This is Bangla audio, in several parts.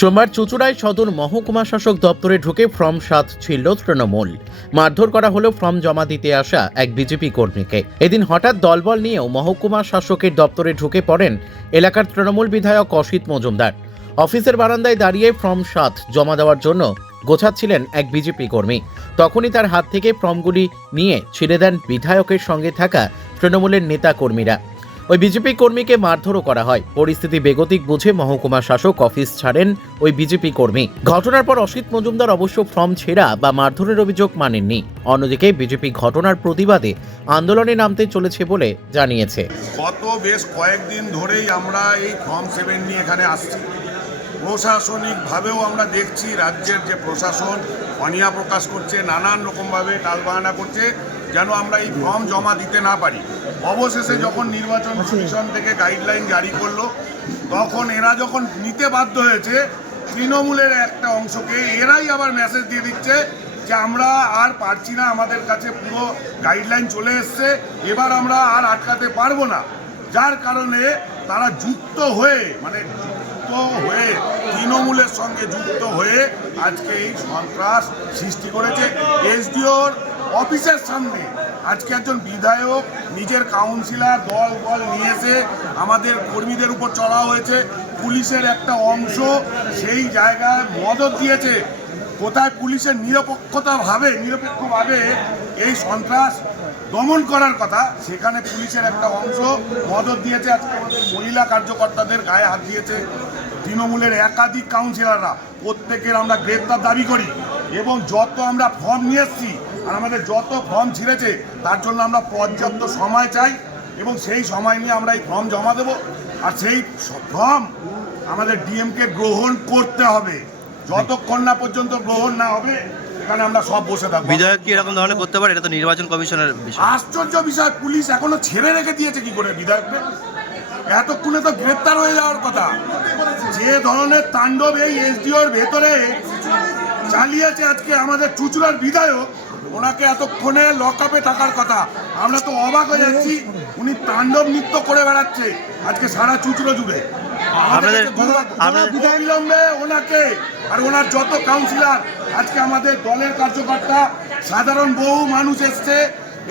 সোমবার চুচুড়ায় সদর মহকুমা শাসক দপ্তরে ঢুকে ফর্ম সাত ছিল তৃণমূল। মারধর করা হলো ফর্ম জমা দিতে আসা এক বিজেপি কর্মীকে। এদিন হঠাৎ দলবল নিয়েও মহকুমা শাসকের দপ্তরে ঢুকে পড়েন এলাকার তৃণমূল বিধায়ক অসিত মজুমদার। অফিসের বারান্দায় দাঁড়িয়ে ফর্ম সাত জমা দেওয়ার জন্য গোছাচ্ছিলেন এক বিজেপি কর্মী। তখনই তার হাত থেকে ফর্মগুলি নিয়ে ছিঁড়ে দেন বিধায়কের সঙ্গে থাকা তৃণমূলের নেতা কর্মীরা। ওই বিজেপি কর্মীকে মারধরও করা হয়। পরিস্থিতি বেগতিক বুঝে মহকুমা শাসক অফিস ছাড়েন ওই বিজেপি কর্মী। ঘটনার পর অসিত মজুমদার অবশ্য ফর্ম ছেঁড়া বা মারধরের অভিযোগ মানেননি। অন্যদিকে বিজেপি ঘটনার প্রতিবাদে আন্দোলনে নামতে চলেছে বলে জানিয়েছে। গত বেশ কয়েকদিন ধরেই আমরা এই ফর্ম সেভেন নিয়ে এখানে আসছি। প্রশাসনিকভাবেও আমরা দেখছি রাজ্যের যে প্রশাসন অনিয়া প্রকাশ করছে, নানান রকমভাবে টালবাহানা করছে, যেন আমরা এই ফর্ম জমা দিতে না পারি। অবশেষে যখন নির্বাচন কমিশন থেকে গাইডলাইন জারি করল তখন এরা যখন নিতে বাধ্য হয়েছে তৃণমূলের একটা অংশকে এরাই আবার মেসেজ দিয়ে দিচ্ছে যে আমরা আর পারছি না আমাদের কাছে পুরো গাইডলাইন চলে এসছে এবার আমরা আর আটকাতে পারব না। যার কারণে তারা যুক্ত হয়ে মানে যুক্ত হয়ে তৃণমূলের সঙ্গে যুক্ত হয়ে আজকে এই সন্ত্রাস সৃষ্টি করেছে। এসডিওর অফিসের সামনে আজকে একজন বিধায়ক, নিজের কাউন্সিলার দল, বল নিয়ে এসে আমাদের কর্মীদের উপর চড়া হয়েছে। পুলিশের একটা অংশ সেই জায়গায় মদত দিয়েছে। কোথায় পুলিশের নিরপেক্ষতা ভাবে নিরপেক্ষভাবে এই সন্ত্রাস দমন করার কথা, সেখানে পুলিশের একটা অংশ মদত দিয়েছে। আজকে আমাদের মহিলা কার্যকর্তাদের গায়ে হাত দিয়েছে। তৃণমূলের একাধিক কাউন্সিলররা প্রত্যেকের আমরা গ্রেপ্তার দাবি করি এবং যত আমরা ফর্ম নিয়ে এসেছি আর আমাদের যত ফর্ম ছিঁড়েছে তার জন্য আমরা পর্যাপ্ত সময় চাই এবং সেই সময় নিয়ে আমরা এই ফর্ম জমা দেব। আর সেই ফর্ম আমাদের ডিএমকে গ্রহণ করতে হবে। যতক্ষণ না পর্যন্ত গ্রহণ না হবে এখানে আমরা সব বসে থাকব। বিধায়ক কি এরকম ধরনের করতে পারে? এটা তো নির্বাচন কমিশনের বিষয়। আশ্চর্য বিষয় পুলিশ এখনও ছেড়ে রেখে দিয়েছে কি করে বিধায়ককে? এতক্ষণে তো গ্রেপ্তার হয়ে যাওয়ার কথা। যে ধরনের তাণ্ডব এই এসডিওর ভেতরে চালিয়েছে আজকে আমাদের চুচুড়ার বিধায়ক ওনাকে এতক্ষণে লকআপে থাকার কথা। আমরা তো অবাক হয়ে যাচ্ছি উনি তাণ্ডব নৃত্য করে বেড়াচ্ছে আজকে সারা চুচুড়ো জুড়ে। অবিলম্বে ওনাকে। আর ওনার যত কাউন্সিলর আজকে আমাদের দলের কার্যকর্তা সাধারণ বহু মানুষ এসছে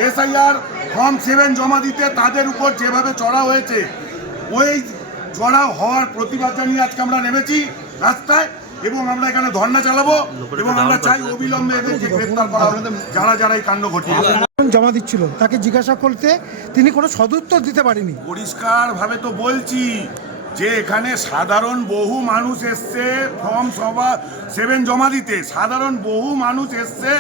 এসআইআর ফর্ম সেভেন জমা দিতে তাদের উপর যেভাবে চড়া হয়েছে ওই চড়া হওয়ার প্রতিবাদ জানিয়ে আজকে আমরা নেমেছি। রাস্তায় এবং আমরা এখানে ধর্ণা চালাবো এবং আমরা চাই অবিলম্বে এদেরকে গ্রেপ্তার করা হবে যারা যারা এই কাণ্ড ঘটিয়েছে। জমা দিচ্ছিল তাকে জিজ্ঞাসা করতে তিনি কোনো সদুত্তর দিতে পারেনি। পরিষ্কারভাবে তো বলছি যে এখানে সাধারণ বহু মানুষ এসছে ফর্ম সভা সেভেন জমা দিতে। সাধারণ বহু মানুষ এসছে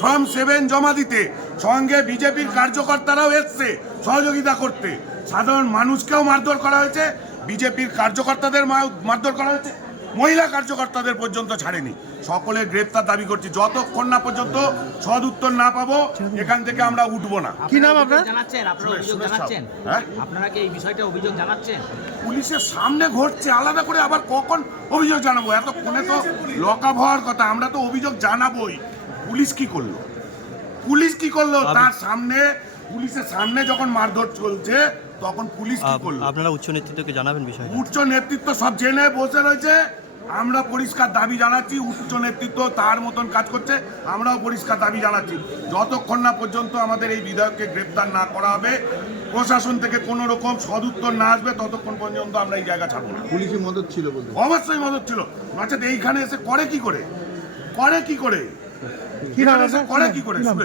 ফর্ম সেভেন জমা দিতে। সঙ্গে বিজেপির কার্যকর্তারাও এসছে সহযোগিতা করতে। সাধারণ মানুষকেও মারধর করা হয়েছে বিজেপির কার্যকর্তাদের মারধর করা হয়েছে। মহিলা কার্যকর্তাদের পর্যন্ত ছাড়েনি। সকলে গ্রেপ্তার দাবি করছি। যতক্ষণ না পর্যন্ত সদ উত্তর না পাবো এখান থেকে আমরা উঠবো না। কি নাম আপনার? জানাচ্ছেন আপনারা অভিযোগ জানাচ্ছেন? হ্যাঁ? আপনারা কি এই বিষয়টা অভিযোগ জানাচ্ছেন? পুলিশের সামনে ঘটছে আলাদা করে আবার কখন অভিযোগ জানাব? এতক্ষণে তো লকআপ হওয়ার কথা আমরা তো অভিযোগ জানাবোই। পুলিশ কি করল? পুলিশ কি করল? তার সামনে পুলিশের সামনে যখন মারধর চলছে তখন পুলিশ কি করল? আপনারা উচ্চ নেতৃত্বকে জানাবেন বিষয়টা? উচ্চ নেতৃত্ব সব জেনে বসে রয়েছে। আমরা পরিষ্কার দাবি জানাচ্ছি উচ্চ নেতৃত্ব তার মতন কাজ করছে আমরাও পরিষ্কার দাবি জানাচ্ছি। যতক্ষণ না পর্যন্ত আমাদের এই বিধায়ককে গ্রেপ্তার না করা হবে প্রশাসন থেকে কোনো রকম সদুত্তর না আসবে ততক্ষণ পর্যন্ত আমরা এই জায়গা ছাড়বো না। পুলিশি মদত ছিল অবশ্যই মদত ছিল। নচেত এইখানে এসে করে কি করে? করে কি করে? করে? কি করে নাম?